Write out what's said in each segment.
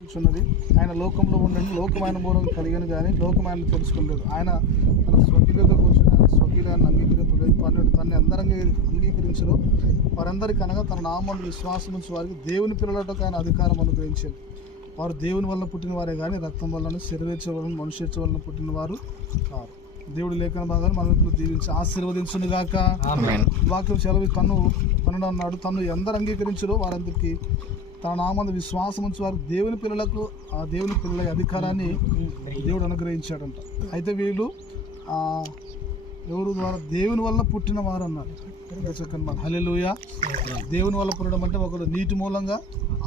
కూర్చున్నది. ఆయన లోకంలో ఉండండి లోకమైన మూలం కలిగను కానీ లోకమైన తెలుసుకోలేదు ఆయన తన స్వకీయులతో కూర్చొని ఆయన స్వకీయాన్ని అంగీకరింపలేదు పన్నెండు తన్ని అందరంగా అంగీకరించరు. వారందరికీ అనగా తన నామంలో విశ్వాసం ఉంచి వారికి దేవుని పిల్లలకు ఆయన అధికారం అనుగ్రహించారు వారు దేవుని వల్ల పుట్టిన వారే కానీ రక్తం వలన శరీరేచ్ఛ వలన మనుష్యేచ్ఛ వలన పుట్టిన వారు కారు. దేవుడి లేఖన భాగాన్ని మనం ఇప్పుడు దీవించి ఆశీర్వదించును గాక. వాక్యం సెలవు తను తను అన్నాడు తను ఎందరు అంగీకరించరో వారందరికీ తన నామందు విశ్వాసం ఉంచి వారు దేవుని పిల్లలకు ఆ దేవుని పిల్లల అధికారాన్ని దేవుడు అనుగ్రహించాడంట. అయితే వీళ్ళు ఆ, ఎవరు ద్వారా దేవుని వల్ల పుట్టిన వారు అన్నారు. చక్కనమాట హలెలుయ దేవుని వల్ల పుట్టడం అంటే ఒకరు నీటి మూలంగా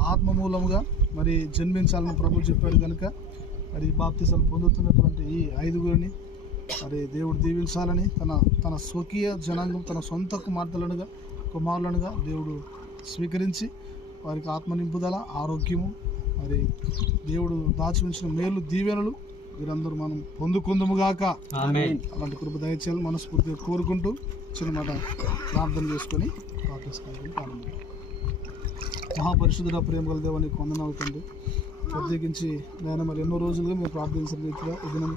ఆత్మ మూలంగా మరి జన్మించాలని ప్రభు చెప్పాడు కనుక మరి బాప్తీసాలు పొందుతున్నటువంటి ఈ ఐదుగురిని మరి దేవుడు దీవించాలని తన తన స్వకీయ జనాంగం తన సొంత కుమార్తెలనుగా కుమారులనుగా దేవుడు స్వీకరించి వారికి ఆత్మ నింపుదల ఆరోగ్యము. మరి దేవుడు దాచి ఉంచిన మేలు దీవెనలు వీరందరూ మనం పొందుకుందుముగాక. అలాంటి కృప దయచేయాలని మనస్ఫూర్తిగా కోరుకుంటూ చిన్న మాట ప్రార్థన చేసుకొని ప్రార్థిస్తాను ప్రారంభం మహాపరిశుద్ధుడ ప్రేమ గల దేవాన్ని కొందనాలు తండ్రి. ప్రత్యేకించి నేను మరి ఎన్నో రోజులుగా మేము ప్రార్థించిన రీతిగా ఈ దినం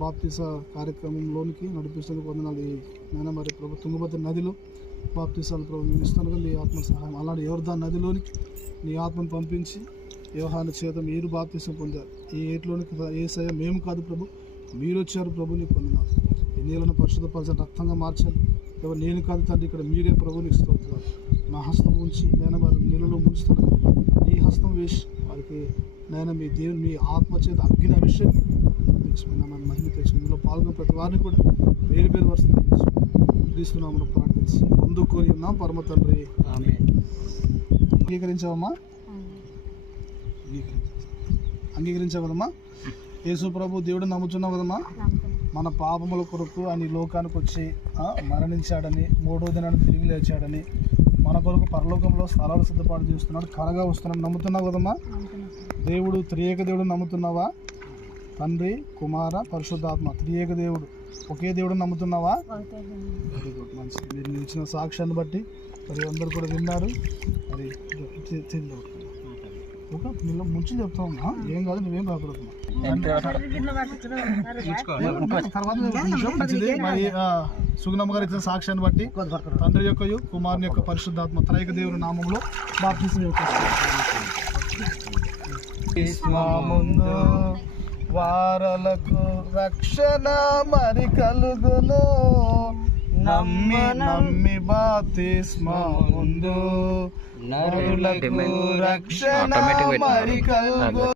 బాప్తీస కార్యక్రమంలోనికి నడిపిస్తున్నందుకు వందనాలు. ఈ నేను మరి ప్రభు తుంగభద్ర నదిలో బాప్తీసాలు ప్రభు మేము ఇస్తానుగా నీ ఆత్మ సహాయం. అలాంటి యోర్ధా నదిలోనికి నీ ఆత్మను పంపించి వ్యవహార చేత మీరు బాప్తీసం పొందారు. ఈ ఏట్లోనికి ఏ సయ మేము కాదు ప్రభు మీరు వచ్చారు ప్రభు నీకు పొందినారు. ఈ నీళ్ళను పరిశుద్ధపరచని రక్తంగా మార్చాలి ఎవరు నేను కాదు తండ్రి ఇక్కడ మీరే ప్రభుని ఇస్తున్నారు నా హస్తం ఉంచి నేను వారి నీళ్ళలో ముంచుతాను నీ హస్తం వేసి వారికి నేను మీ దేవుని మీ ఆత్మ చేత అగ్ని అభిషేకం తెచ్చుకున్నా మన తెచ్చుకుని ఇందులో పాల్గొన్న ప్రతి వారిని కూడా వేరు పేరు వస్తుంది క్రీస్తున్నామని ప్రార్థించి అందుకొని ఉన్నాం పరమ తండ్రి. అంగీకరించావమ్మా? అంగీకరించావు కదమ్మా యేసు ప్రభు దేవుడు నమ్ముతున్నావు కదమ్మా? మన పాపముల కొరకు ఈ లోకానికి వచ్చి మరణించాడని మూడో దినాన్ని తిరిగి లేచాడని మన కొరకు పరలోకంలో స్థలాలు సిద్ధపాటు చేస్తున్నాడు కలగా వస్తున్నాడు. నమ్ముతున్నావు కదమ్మా? దేవుడు త్రియేక దేవుడు నమ్ముతున్నావా? తండ్రి కుమార పరిశుద్ధాత్మ త్రియేక దేవుడు. ఒకే దేవుడు నమ్ముతున్నావా? వెరీ గుడ్ మంచిది మీరు మీరు ఇచ్చిన సాక్ష్యాన్ని బట్టి మరి అందరు కూడా విన్నారు. మరి ఒక పిల్ల ముంచి చెప్తామమ్మా ఏం కాదు నువ్వేం భయపడుతున్నా తర్వాత మరి సుగుణమ్మ గారు ఇచ్చిన సాక్ష్యాన్ని బట్టి తండ్రి యొక్క కుమారుని యొక్క పరిశుద్ధాత్మ త్రైక దేవుని నామంలో బాప్తిసం యొక్క వారలకు రక్షణ మరి కలుగును. నమ్మి నమ్మి బాప్తిస్మ ముందు నరులకు రక్షణ మరి కలుగు